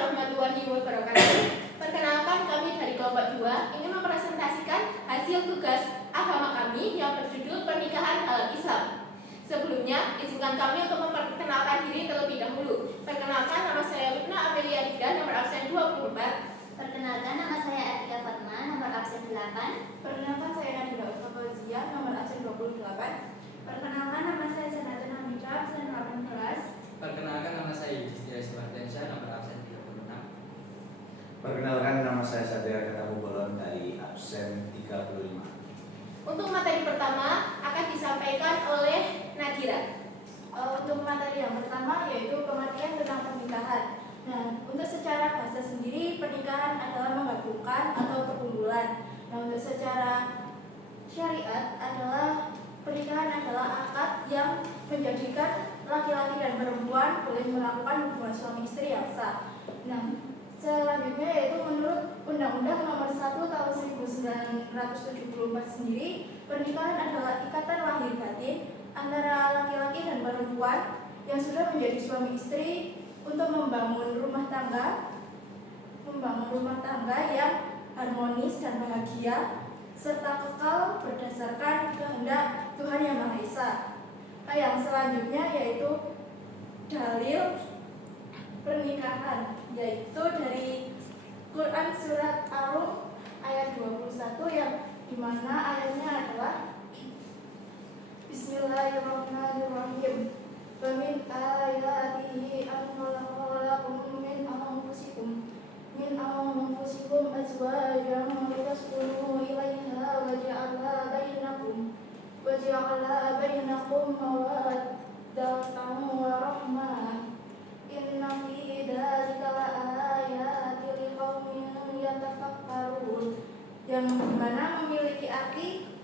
warahmatullahi wabarakatuh. Perkenalkan, kami dari kelompok 2 ingin mempresentasikan hasil tugas agama kami yang berjudul Pernikahan Halal Islam. Sebelumnya, izinkan kami untuk memperkenalkan diri terlebih dahulu. Perkenalkan, nama saya Lubna Amelia Rida, nomor absen 24. Perkenalkan, nama saya Atika Fatma, nomor absen 8. Perkenalkan, saya Nadira Utfauzia, nomor absen 28. Perkenalkan, nama saya Sanatun Hamida, absen 18. Perkenalkan, nama saya Yudhistira Sumardiansyah, nomor absen 36. Perkenalkan, nama saya Satria Katamu Bolon dari absen 35. Untuk materi pertama akan disampaikan oleh Nadira. Untuk materi yang pertama yaitu pengertian tentang pernikahan. Nah, untuk secara bahasa sendiri pernikahan adalah menggabungkan atau perkumpulan. Nah, untuk secara syariat adalah pernikahan adalah akad yang menjadikan laki-laki dan perempuan boleh melakukan hubungan suami istri yang sah. Nah, selanjutnya yaitu menurut Undang-Undang Nomor 1 Tahun 1974 sendiri, pernikahan adalah ikatan lahir batin antara laki-laki dan perempuan yang sudah menjadi suami istri untuk membangun rumah tangga yang harmonis dan bahagia serta kekal berdasarkan kehendak Tuhan Yang Maha Esa. Yang selanjutnya yaitu dalil pernikahan, yaitu dari Quran Surat Ar-Rum ayat 21 yang dimana ayatnya adalah Bismillahirrahmanirrahim. Wa min ayatihi an khalaqakum min anfusikum azwajan litaskunu ilaiha wa ja'ala bainakum mawaddatan wa rahmah. Inna fi dzalika laayatin liqaumin yatafakkarun, yang dimana memiliki arti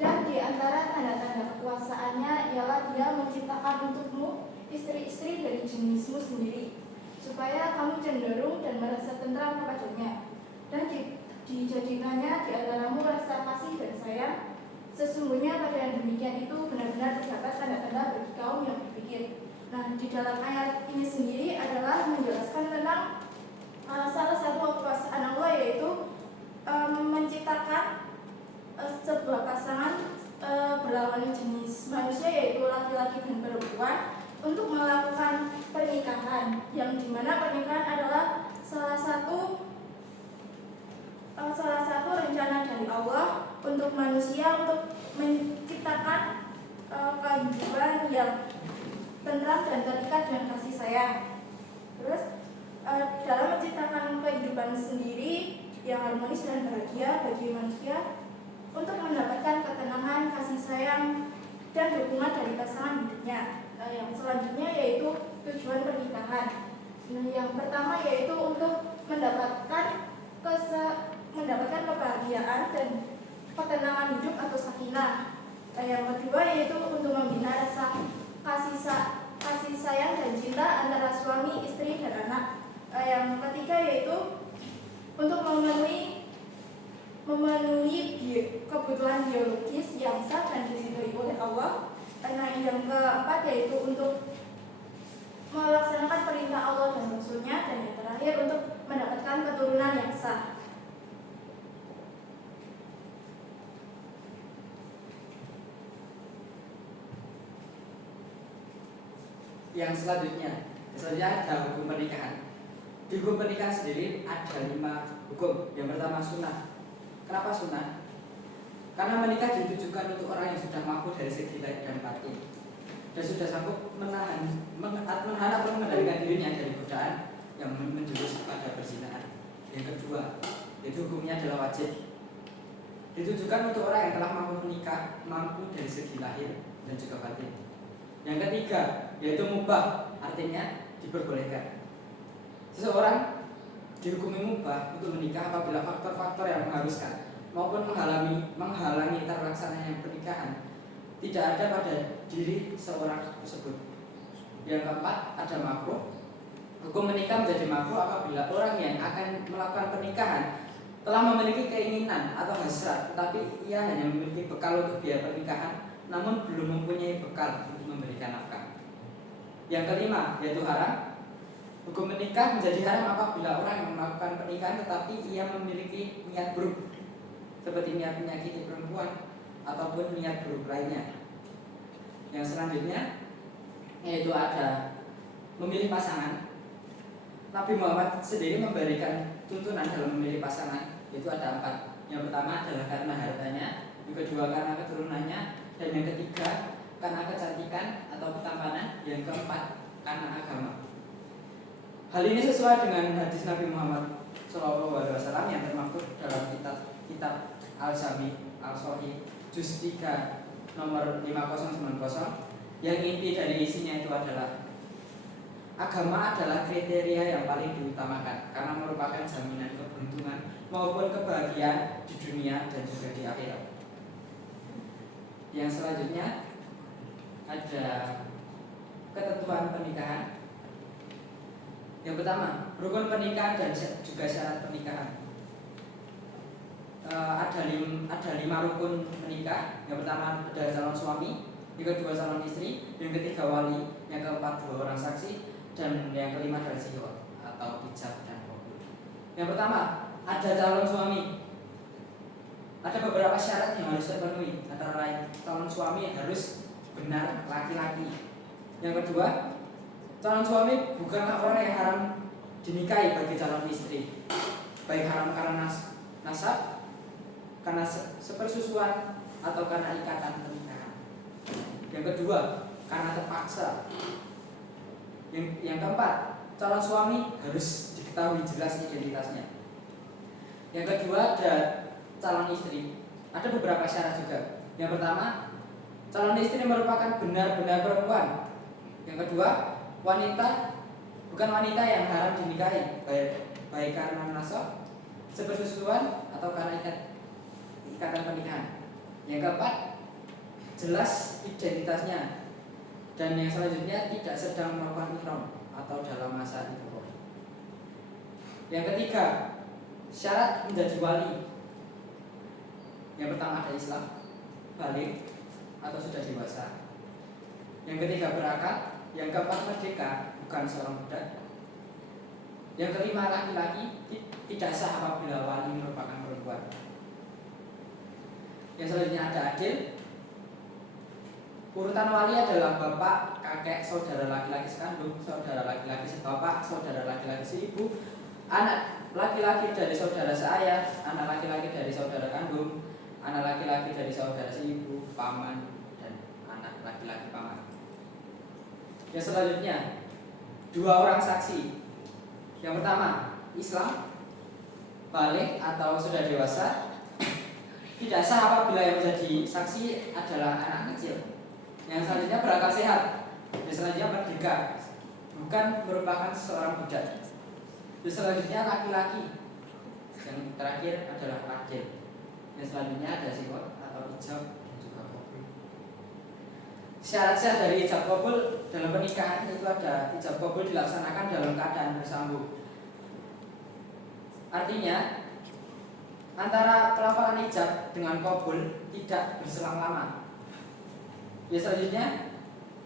dan di antara tanda-tanda kekuasaannya ialah Dia menciptakan untukmu istri-istri dari jenismu sendiri supaya kamu cenderung dan merasa tentram kepadanya, dan dijadikannya di antaramu rasa kasih dan sayang. Sesungguhnya pada yang demikian itu benar-benar terdapat tanda-tanda bagi kaum yang berpikir. Nah, di dalam ayat ini sendiri adalah menjelaskan tentang salah satu kekuasaan Allah, yaitu menciptakan sebuah pasangan berlawanan jenis manusia, yaitu laki-laki dan perempuan, untuk melakukan pernikahan, yang dimana pernikahan adalah salah satu rencana dari Allah untuk manusia untuk menciptakan kehidupan yang tentram dan terikat dengan kasih sayang. Terus dalam menciptakan kehidupan sendiri yang harmonis dan bahagia bagi manusia untuk mendapatkan ketenangan, kasih sayang, dan dukungan dari pasangan hidupnya. Nah, yang selanjutnya yaitu tujuan pernikahan. Nah, yang pertama yaitu untuk mendapatkan kebahagiaan dan ketenangan hidup atau sakinah. Nah, yang kedua yaitu untuk membina rasa kasih sayang dan cinta antara suami, istri, dan anak. Yang ketiga yaitu untuk memenuhi kebutuhan biologis yang sah dan diridhoi oleh Allah. Nah, yang keempat yaitu untuk melaksanakan perintah Allah dan Rasul-Nya, dan yang terakhir untuk mendapatkan keturunan yang sah. Yang selanjutnya ada hukum pernikahan. Di hukum pernikahan sendiri ada 5 hukum. Yang pertama sunnah. Kenapa sunnah? Karena menikah ditujukan untuk orang yang sudah mampu dari segi lahir dan batin dan sudah sanggup menahan atau mengendalikan dirinya dari godaan yang menjurus kepada perzinahan. Yang kedua, itu hukumnya adalah wajib. Ditujukan untuk orang yang telah mampu menikah, mampu dari segi lahir dan juga batin. Yang ketiga, yaitu mubah, artinya diperbolehkan. Seseorang dihukumi mubah untuk menikah apabila faktor-faktor yang mengharuskan maupun menghalangi terlaksananya pernikahan tidak ada pada diri seorang tersebut. Yang keempat, ada makruh. Hukum menikah menjadi makruh apabila orang yang akan melakukan pernikahan telah memiliki keinginan atau hasrat, tetapi ia hanya memiliki bekal untuk biaya pernikahan, namun belum mempunyai bekal untuk memberikan nafkah. Yang kelima, yaitu haram. Hukum menikah menjadi haram apabila orang yang melakukan pernikahan tetapi ia memiliki niat buruk, seperti niat menyakiti perempuan ataupun niat buruk lainnya. Yang selanjutnya yaitu ada memilih pasangan. Nabi Muhammad sendiri memberikan tuntunan dalam memilih pasangan, yaitu ada 4. Yang pertama adalah karena hartanya, yang kedua karena keturunannya, dan yang ketiga karena kecantikan atau ketampanan, yang keempat karena agama. Hal ini sesuai dengan hadis Nabi Muhammad SAW yang termaktub dalam kitab Al-Jami Al-Sahih juz 3 nomor 5090, yang inti dari isinya itu adalah agama adalah kriteria yang paling diutamakan karena merupakan jaminan keberuntungan maupun kebahagiaan di dunia dan juga di akhirat. Yang selanjutnya ada ketentuan pernikahan. Yang pertama, rukun pernikahan dan juga syarat pernikahan. Ada 5 rukun menikah. Yang pertama adalah calon suami, yang kedua calon istri, yang ketiga wali, yang keempat 2 orang saksi, dan yang kelima adalah sihor atau ijab dan kabul. Yang pertama ada calon suami. Ada beberapa syarat yang harus terpenuhi, antara lain calon suami harus benar laki-laki. Yang kedua, calon suami bukanlah orang yang haram dinikahi bagi calon istri, baik haram karena nasab, karena sepersusuan, atau karena ikatan pernikahan. Yang kedua, karena terpaksa. Yang keempat, calon suami harus diketahui jelas identitasnya. Yang kedua ada calon istri. Ada beberapa syarat juga. Yang pertama, calon istri merupakan benar-benar perempuan. Yang kedua, bukan wanita yang haram dinikahi, baik karena nasab, sepersusuan, atau karena ikatan pernikahan. Yang keempat, jelas identitasnya. Dan yang selanjutnya tidak sedang melakukan ihram atau dalam masa itu. Yang ketiga, syarat menjadi wali. Yang pertama ada Islam, balik atau sudah dewasa. Yang ketiga berakal. Yang keempat merdeka, bukan seorang budak. Yang kelima laki-laki, tidak sah apabila wali merupakan perempuan. Yang selanjutnya ada adil. Urutan wali adalah bapak, kakek, saudara laki-laki sekandung, saudara laki-laki sebapak, saudara laki-laki seibu, anak laki-laki dari saudara seayah, anak laki-laki dari saudara kandung, anak laki-laki dari saudara seibu, paman, dan anak laki-laki paman. Yang selanjutnya 2 orang saksi. Yang pertama Islam, balik atau sudah dewasa, tidak sah apabila yang menjadi saksi adalah anak kecil. Yang selanjutnya berakal sehat. Yang selanjutnya merdeka, bukan merupakan seorang budak. Yang selanjutnya laki-laki. Yang terakhir adalah adil. Yang selanjutnya ada sihor atau ijab dan juga kabul. Syarat-syarat dari ijab kabul dalam pernikahan itu ada ijab kabul dilaksanakan dalam keadaan bersambung. Artinya antara pelafalan ijab dengan kabul tidak berselang lama. Yang selanjutnya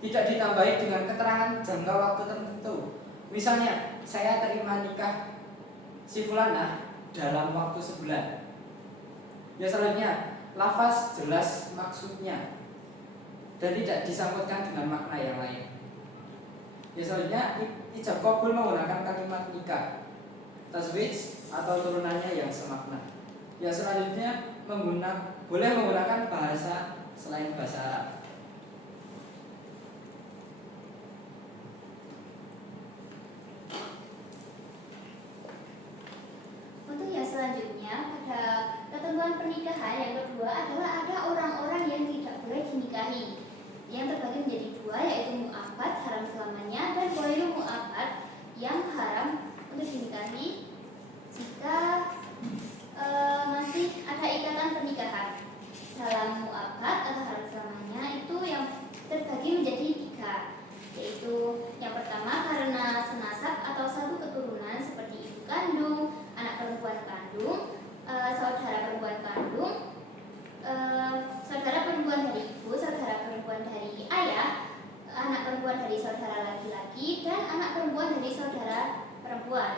tidak ditambahi dengan keterangan jangka waktu tertentu. Misalnya, saya terima nikah si fulanah dalam waktu sebulan. Yang selanjutnya, lafaz jelas maksudnya dan tidak disangkutkan dengan makna yang lain. Yang selanjutnya, ijab kabul menggunakan kalimat nikah, tazwij atau turunannya yang semakna. Yang selanjutnya boleh menggunakan bahasa selain bahasa Arab. Untuk yang selanjutnya pada ketentuan pernikahan yang kedua adalah ada orang-orang yang tidak boleh dinikahi, yang terbagi menjadi 2, yaitu mu'abbad haram selamanya dan ghairu mu'abbad yang haram untuk dinikahi jika masih ada ikatan pernikahan. Dalam mu'abbad atau haram selamanya memberikan anak perempuan dari saudara perempuan.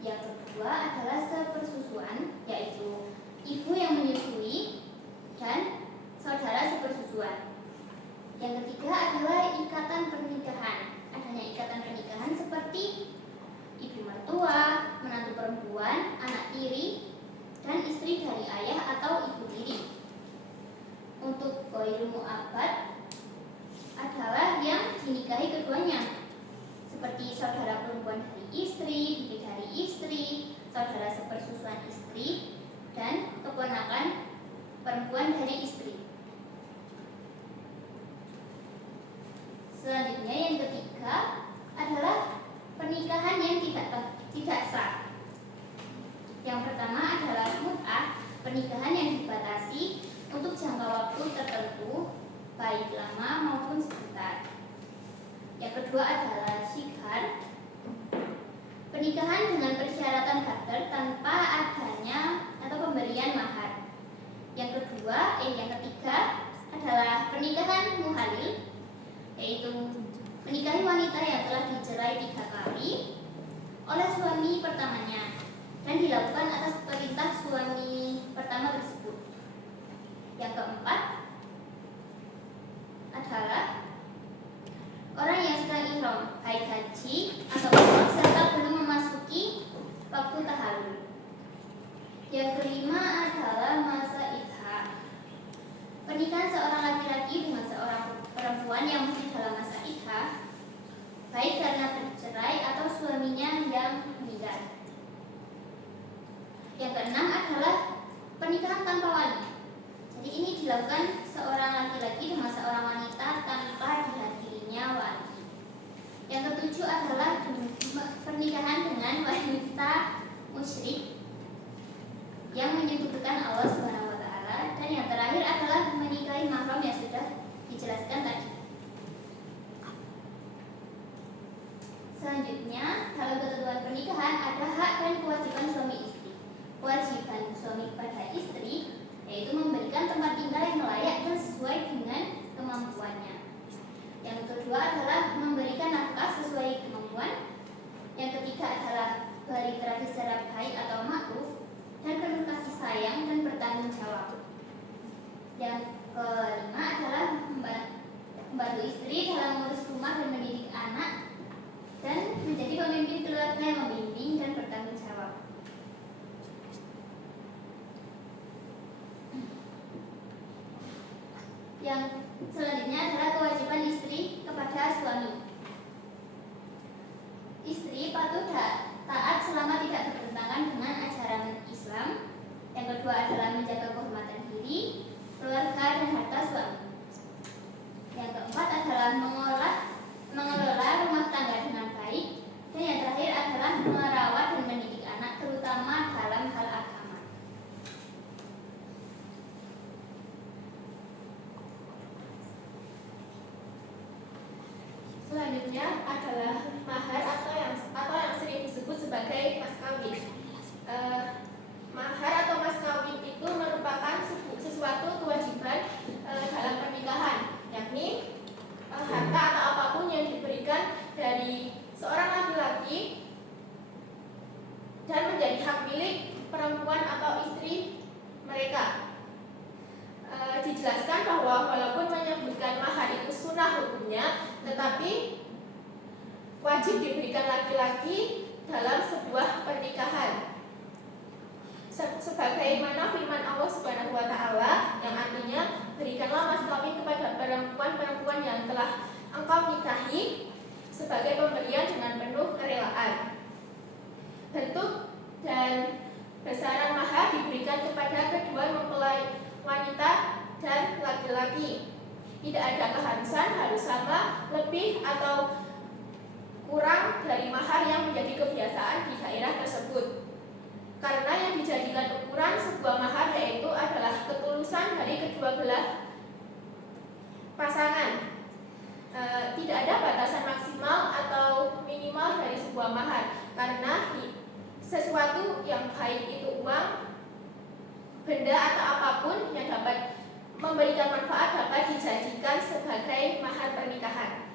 Yang kedua adalah sepersusuan, yaitu ibu yang menyusui dan saudara sepersusuan. Yang ketiga adalah ikatan pernikahan. Adanya ikatan pernikahan seperti ibu mertua, menantu perempuan, anak tiri, dan istri dari ayah atau ibu tiri. Untuk ghairu mu'abbad adalah yang dinikahi keduanya, seperti saudara perempuan dari istri, bibi dari istri, saudara sepersusuan istri, dan keponakan perempuan dari istri. Selanjutnya yang ketiga adalah pernikahan yang tidak sah. Yang pertama adalah mut'ah, pernikahan yang dibatasi untuk jangka waktu tertentu, baik lama maupun sebentar. Yang kedua adalah shighar, pernikahan dengan persyaratan barter tanpa adanya atau pemberian mahar. Yang ketiga adalah pernikahan muhalil, yaitu menikahi wanita yang telah dicerai 3 kali oleh suami pertamanya dan dilakukan atas perintah suami pertama tersebut. Yang keempat adalah orang yang sedang ihram, baik haji atau umrah serta belum memasuki waktu tahallul. Yang kelima adalah masa idha, pernikahan seorang laki-laki dengan seorang perempuan yang masih dalam masa idha, baik karena bercerai atau suaminya yang meninggal. Yang keenam adalah pernikahan tanpa wali. Jadi ini dilakukan seorang laki-laki dengan seorang wanita tanpa dihadirinya wali. Yang ketujuh adalah pernikahan dengan wanita musyrik yang menyekutukan Allah Subhanahu wa taala, dan yang terakhir adalah menikahi mahram yang sudah dijelaskan tadi. Selanjutnya, dalam ketentuan pernikahan ada hak dan kewajiban suami istri. Kewajiban suami kepada istri yaitu memberikan tempat tinggal yang layak dan sesuai dengan kemampuannya. Yang kedua adalah memberikan nafkah sesuai kemampuan. Yang ketiga adalah berinteraksi secara baik atau ma'ruf dan penuh kasih sayang dan bertanggung jawab. Yang kelima adalah membantu istri dalam mengurus rumah dan mendidik anak, dan menjadi pemimpin keluarga yang membimbing dan bertanggung jawab. Yang selanjutnya adalah kewajiban istri kepada suami. Istri patuh taat selama tidak bertentangan dengan ajaran Islam. Yang kedua adalah menjaga kehormatan diri, keluarga, dan harta suami. Yang keempat adalah mengelola rumah tangga dengan baik. Dan yang terakhir adalah merawat dan mendidik anak, terutama dalam hal agama. Selanjutnya adalah mahar atau yang sering disebut sebagai mas kawin. Mahar atau mas kawin itu merupakan sesuatu kewajiban dalam pernikahan, yakni harta atau apapun yang diberikan dari seorang laki-laki dan menjadi hak milik perempuan atau istri mereka. Dijelaskan bahwa walaupun menyebutkan mahar itu sunnah hukumnya, tetapi wajib diberikan laki-laki dalam sebuah pernikahan. Sebagaimana firman Allah Subhanahu wa taala yang artinya, berikanlah mas kawin kepada perempuan-perempuan yang telah engkau nikahi sebagai pemberian dengan penuh kerelaan. Bentuk dan besaran mahar diberikan kepada kedua mempelai wanita dan laki-laki. Tidak ada keharusan harus sama, lebih atau kurang dari mahar yang menjadi kebiasaan di daerah tersebut. Karena yang dijadikan ukuran sebuah mahar yaitu adalah ketulusan dari kedua belah pasangan. Tidak ada batasan maksimal atau minimal dari sebuah mahar, karena sesuatu yang baik itu uang, benda atau apapun yang dapat memberikan manfaat dapat dijadikan sebagai mahar pernikahan.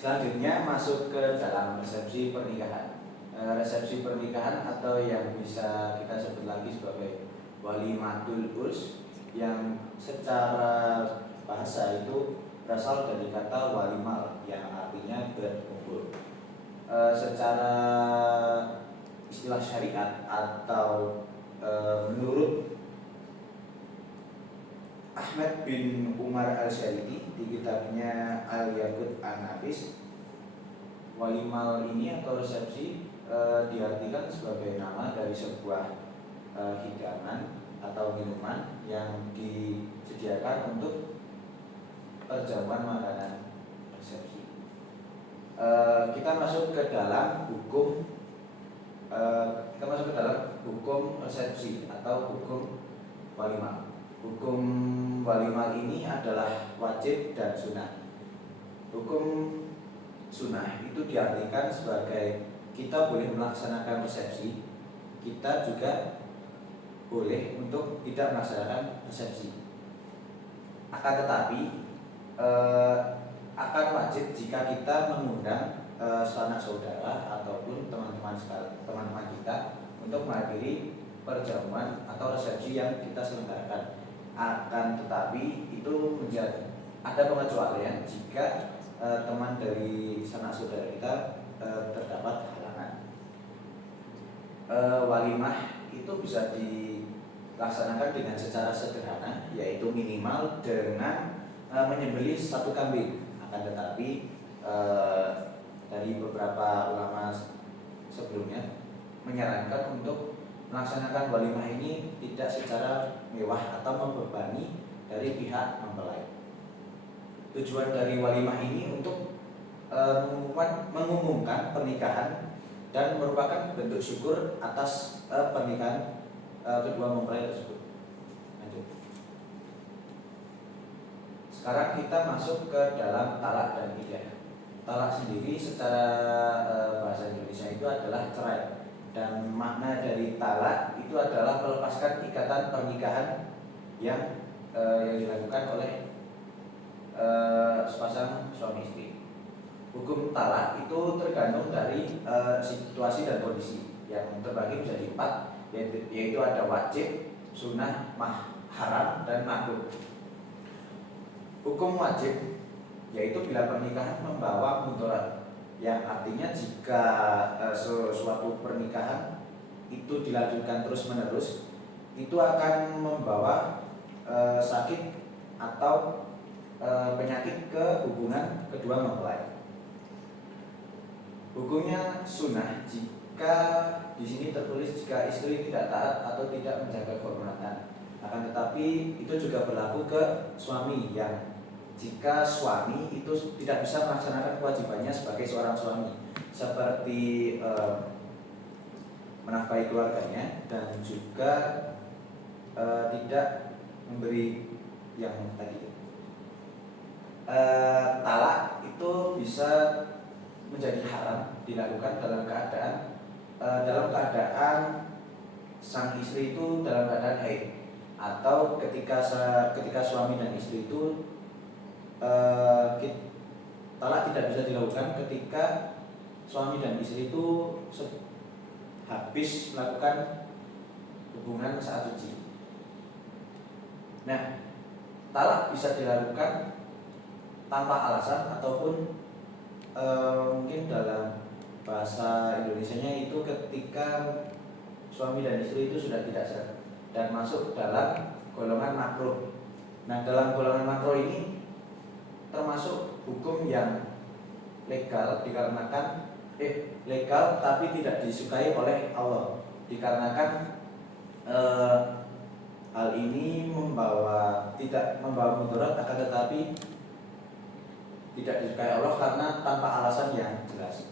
Selanjutnya masuk ke dalam resepsi pernikahan. Resepsi pernikahan atau yang bisa kita sebut lagi sebagai walimatul urs, yang secara bahasa itu berasal dari kata walimal yang artinya berkumpul. Secara istilah syariat atau menurut Ahmad bin Umar al-Syaridi di kitabnya Al-Yaqut An-Nafis, walimal ini atau resepsi diartikan sebagai nama dari sebuah hidangan atau minuman yang disediakan untuk perjamuan makanan resepsi. Kita masuk ke dalam hukum resepsi atau hukum walimal. Hukum walimal ini adalah wajib dan sunnah. Hukum sunnah itu diartikan sebagai kita boleh melaksanakan resepsi, kita juga boleh untuk tidak melaksanakan resepsi. Akan tetapi akan wajib jika kita mengundang sanak saudara ataupun teman-teman kita untuk menghadiri perjamuan atau resepsi yang kita selenggarakan. Akan tetapi itu menjadi ada pengecualian jika teman dari sanak saudara kita terdapat halangan. Walimah itu bisa dilaksanakan dengan secara sederhana, yaitu minimal dengan menyembelih satu kambing. Akan tetapi dari beberapa ulama sebelumnya menyarankan untuk melaksanakan walimah ini tidak secara mewah atau membebani dari pihak mempelai. Tujuan dari walimah ini untuk mengumumkan pernikahan dan merupakan bentuk syukur atas pernikahan kedua mempelai tersebut. Lanjut. Sekarang kita masuk ke dalam talak dan idah. Talak sendiri secara bahasa Indonesia itu adalah cerai. Dan makna dari talak itu adalah melepaskan ikatan pernikahan yang dilakukan oleh sepasang suami istri. Hukum talak itu tergantung dari situasi dan kondisi yang terbagi menjadi 4, yaitu ada wajib, sunnah, haram, dan makruh. Hukum wajib yaitu bila pernikahan membawa mudarat, yang artinya jika suatu pernikahan itu dilanjutkan terus-menerus, itu akan membawa sakit atau penyakit ke hubungan kedua mempelai. Hukumnya sunnah jika di sini tertulis jika istri tidak taat atau tidak menjaga kehormatan. Akan tetapi itu juga berlaku ke suami, yang jika suami itu tidak bisa melaksanakan kewajibannya sebagai seorang suami, seperti menafkahi keluarganya dan juga tidak memberi yang tadi. Talak itu bisa menjadi haram dilakukan dalam keadaan sang istri itu dalam keadaan haid, atau ketika suami dan istri itu talak tidak bisa dilakukan ketika suami dan istri itu habis melakukan hubungan saat suci. Nah, talak bisa dilakukan tanpa alasan ataupun mungkin dalam bahasa Indonesianya itu ketika suami dan istri itu sudah tidak sehat dan masuk dalam golongan makruh. Nah, dalam golongan makruh ini termasuk hukum yang legal dikarenakan legal tapi tidak disukai oleh Allah, dikarenakan hal ini tidak membawa mudarat, akan tetapi tidak disukai Allah karena tanpa alasan yang jelas.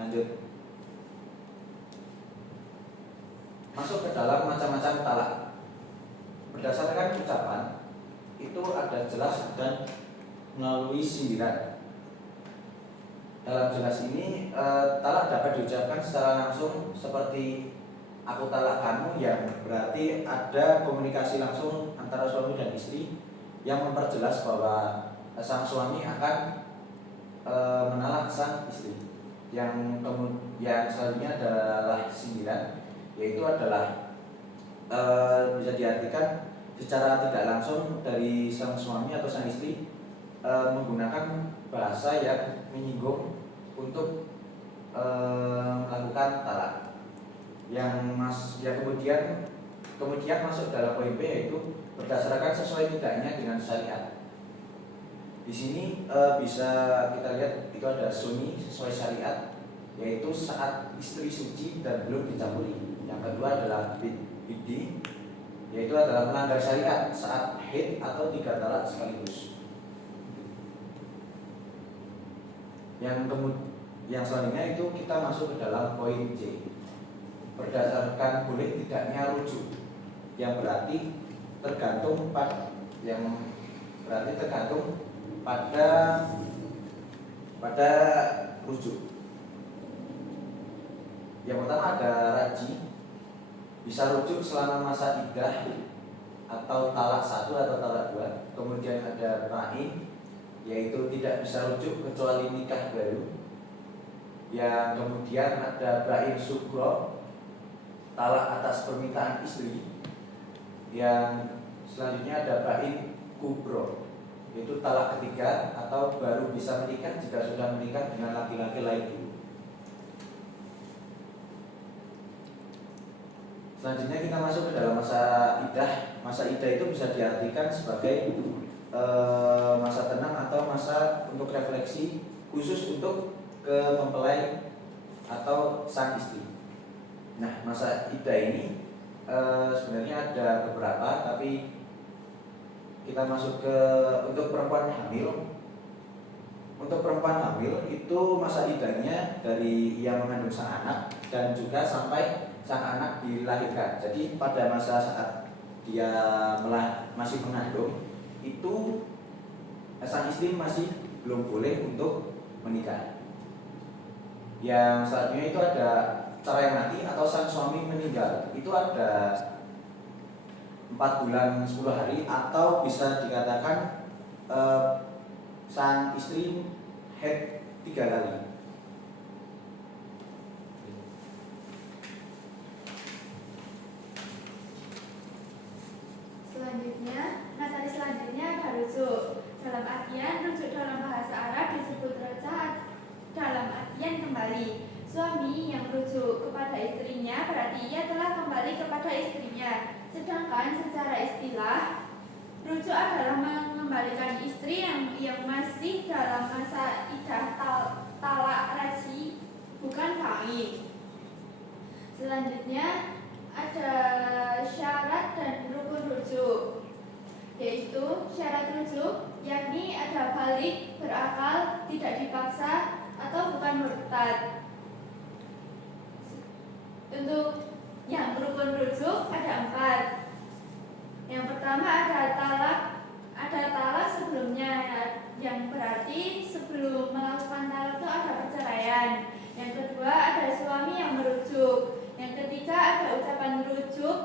Lanjut. Masuk ke dalam macam-macam talak. Berdasarkan ucapan itu ada jelas dan melalui sindiran. Dalam jelas ini talak dapat diucapkan secara langsung seperti aku talak kamu, yang berarti ada komunikasi langsung antara suami dan istri yang memperjelas bahwa sang suami akan menalah sang istri. Yang selanjutnya adalah 9, yaitu adalah bisa diartikan secara tidak langsung dari sang suami atau sang istri menggunakan bahasa yang menyinggung untuk melakukan talak. Yang kemudian masuk dalam poin B, yaitu berdasarkan sesuai tidaknya dengan syariat. Di sini bisa kita lihat itu ada sunni sesuai syariat, yaitu saat istri suci dan belum dicampuri. Yang kedua adalah bid'i, yaitu adalah melanggar syariat saat haid atau 3 talak sekaligus. Yang selanjutnya itu kita masuk ke dalam poin C, berdasarkan boleh tidaknya rujuk, yang berarti tergantung pada rujuk. Yang pertama ada raji, bisa rujuk selama masa iddah atau talak 1 atau talak 2. Kemudian ada ma'in, yaitu tidak bisa rujuk kecuali nikah baru. Yang kemudian ada ba'in sugro, talak atas permintaan istri. Yang selanjutnya ada ba'in kubro, yaitu talak ketiga atau baru bisa menikah jika sudah menikah dengan laki-laki lain dulu. Selanjutnya kita masuk ke dalam masa iddah. Masa iddah itu bisa diartikan sebagai masa tenang atau masa untuk refleksi khusus untuk ke mempelai atau sang istri. Nah, masa iddah ini sebenarnya ada beberapa, tapi kita masuk ke untuk perempuan hamil. Untuk perempuan hamil itu masa iddahnya dari ia mengandung sang anak dan juga sampai sang anak dilahirkan. Jadi pada masa saat dia masih mengandung itu sang istri masih belum boleh untuk menikah. Yang selanjutnya itu ada cerai mati atau sang suami meninggal. Itu ada 4 bulan 10 hari atau bisa dikatakan sang istri haid 3 kali. Selanjutnya ada rujuk. Dalam artian rujuk dalam bahasa Arab disebut raja, dalam artian kembali. Suami yang rujuk kepada istrinya berarti ia telah kembali kepada istrinya. Sedangkan secara istilah rujuk adalah mengembalikan istri yang masih dalam masa iddah talak raji, bukan ba'in. Selanjutnya ada syarat dan rukun rujuk, yaitu syarat rujuk yakni ada balik, berakal, tidak dipaksa, atau bukan murtad. Untuk yang rukun rujuk ada 4. Yang pertama ada talak sebelumnya, yang berarti sebelum melakukan talak itu ada perceraian. Yang kedua ada suami yang merujuk. Yang ketiga ada ucapan rujuk,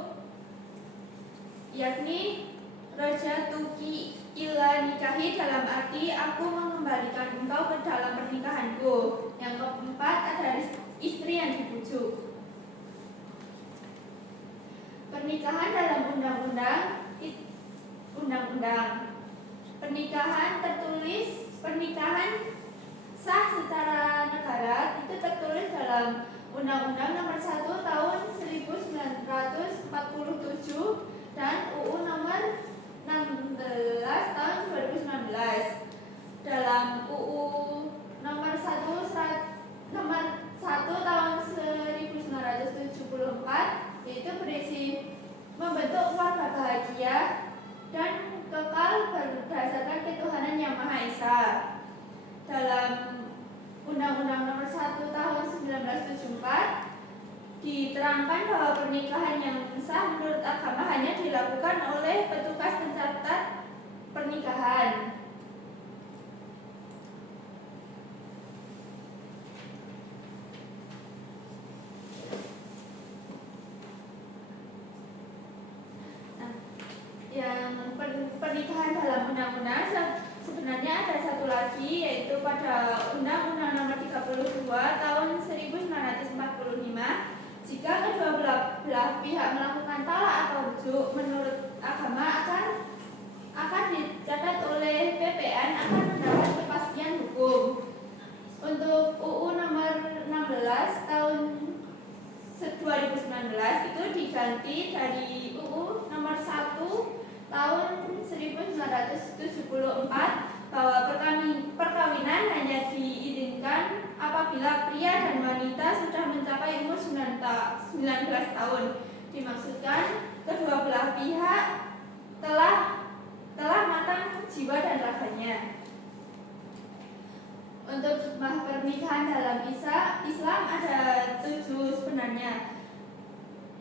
yakni rajatuki ila nikahi, dalam arti aku mengembalikan engkau ke dalam pernikahanku. Yang keempat ada istri yang dibujuk. Pernikahan dalam undang-undang. Pernikahan sah secara negara itu tertulis dalam Undang-Undang Nomor 1 Tahun 1947 dan UU Nomor 16 Tahun 2019. Dalam UU Nomor 1 Tahun 1974 yaitu berisi membentuk keluarga bahagia dan kekal berdasarkan ketuhanan yang Maha Esa. Dalam Undang-Undang Nomor 1 Tahun 1974 diterangkan bahwa pernikahan yang sah menurut agama hanya dilakukan oleh petugas pencatat pernikahan. Yang pernikahan dalam undang-undang sebenarnya ada satu lagi, yaitu pada Undang-Undang Nomor 32 Tahun 1945, jika kedua belah pihak melakukan talak atau rujuk menurut agama akan dicatat oleh PPN akan mendapat kepastian hukum. Untuk UU Nomor 16 Tahun 2019 itu diganti dari UU Nomor 1 Tahun 1974 bahwa perkawinan hanya diizinkan apabila pria dan wanita sudah mencapai umur 19 tahun. Dimaksudkan kedua belah pihak telah matang jiwa dan raganya. Untuk hikmah pernikahan dalam Islam ada 7 sebenarnya,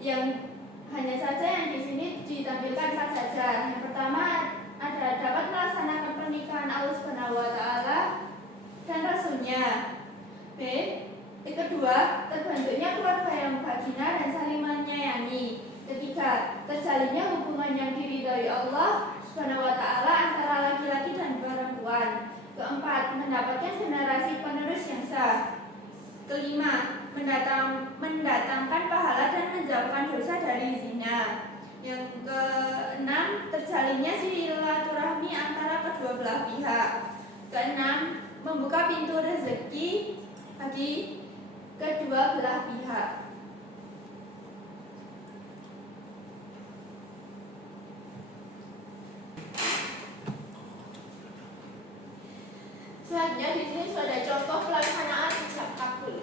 yang hanya saja yang di sini ditampilkan 4 saja. Yang pertama ada dapat melaksanakan pernikahan Allah Subhanahu wa taala dan Rasulnya. B. Yang kedua, terbentuknya keluarga yang baginda dan saling menyayangi. Ketiga, terjalinnya hubungan yang diridhoi Allah Subhanahu wa taala antara laki-laki dan perempuan. Keempat, mendapatkan generasi penerus yang sah. Kelima, mendatangkan pahala dan menjauhkan dosa dari zina. Yang keenam, terjalinnya silaturahmi antara kedua belah pihak. Keenam, membuka pintu rezeki bagi kedua belah pihak. Selanjutnya di sini sudah ada contoh pelaksanaan ijab kabul.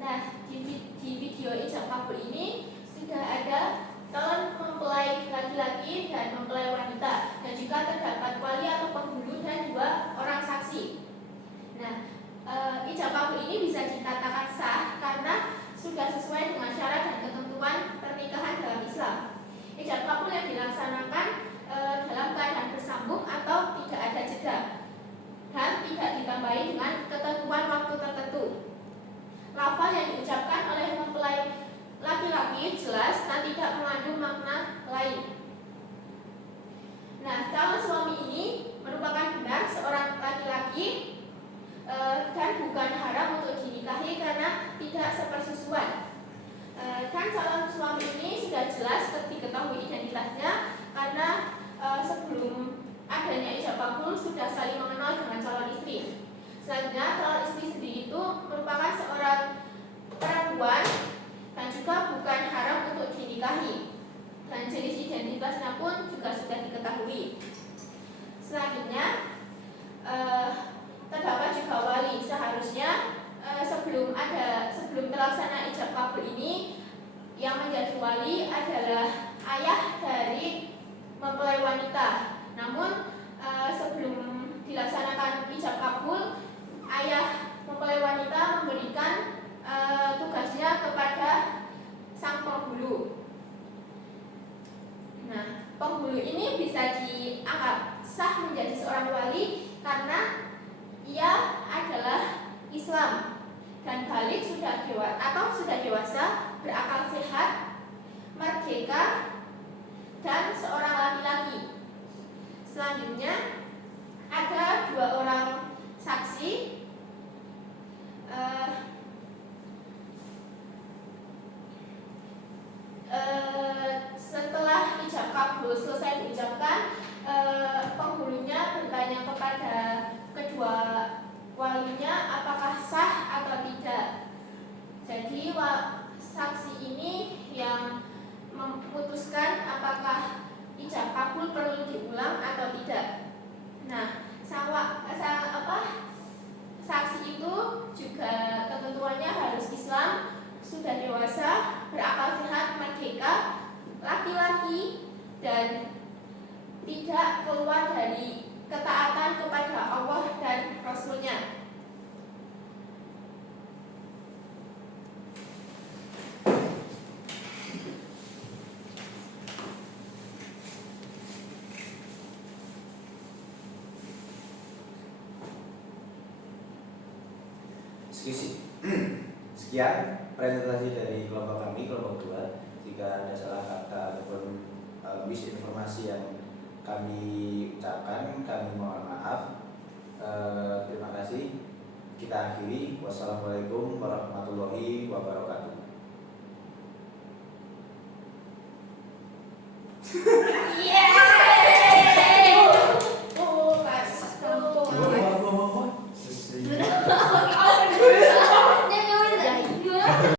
Nah, di video ijab kabul ini sudah ada calon mempelai laki-laki dan mempelai wanita, dan juga terdapat wali atau penghulu dan 2 orang saksi. Nah, ijab kabul ini bisa dikatakan sah karena sudah sesuai dengan syarat dan ketentuan pernikahan dalam Islam. Ijab kabul yang dilaksanakan dalam keadaan bersambung atau tidak ada jeda dan tidak ditambahi dengan ketentuan waktu tertentu. Lafal yang diucapkan oleh mempelai laki-laki jelas dan tidak mengandung makna lain. Nah, calon suami ini merupakan benar seorang laki-laki dan bukan haram untuk dinikahi karena tidak sepersusuan. Dan calon suami ini sudah jelas diketahui identitasnya karena sebelum adanya ijab kabul sudah saling mengenal dengan calon istri. Selanjutnya, calon istri sendiri itu merupakan seorang perempuan dan juga bukan haram untuk dinikahi, dan jenis identitasnya pun juga sudah diketahui. Selanjutnya, terdapat juga wali. Seharusnya sebelum terlaksana ijab kabul ini, yang menjadi wali adalah ayah dari mempelai wanita. Namun sebelum dilaksanakan ijab kabul, ayah mempelai wanita memberikan tugasnya kepada sang penghulu. Nah, penghulu ini bisa dianggap sah menjadi seorang wali karena ia adalah Islam dan balik sudah dewasa, berakal sehat, merdeka, dan seorang laki-laki. Selanjutnya ada 2 orang saksi. Setelah ijab kabul selesai diucapkan, penghulunya bertanya kepada kedua walinya apakah sah atau tidak. Jadi saksi ini yang diulang atau tidak. Nah, saksi itu juga ketentuannya harus Islam, sudah dewasa, berakal sehat, merdeka, laki-laki, dan tidak keluar dari ketaatan kepada Allah dan Rasul-Nya. Sekian presentasi dari kelompok kami, kelompok 2. Jika ada salah kata ataupun misinformasi yang kami ucapkan, kami mohon maaf. Terima kasih. Kita akhiri. Wassalamualaikum warahmatullahi wabarakatuh.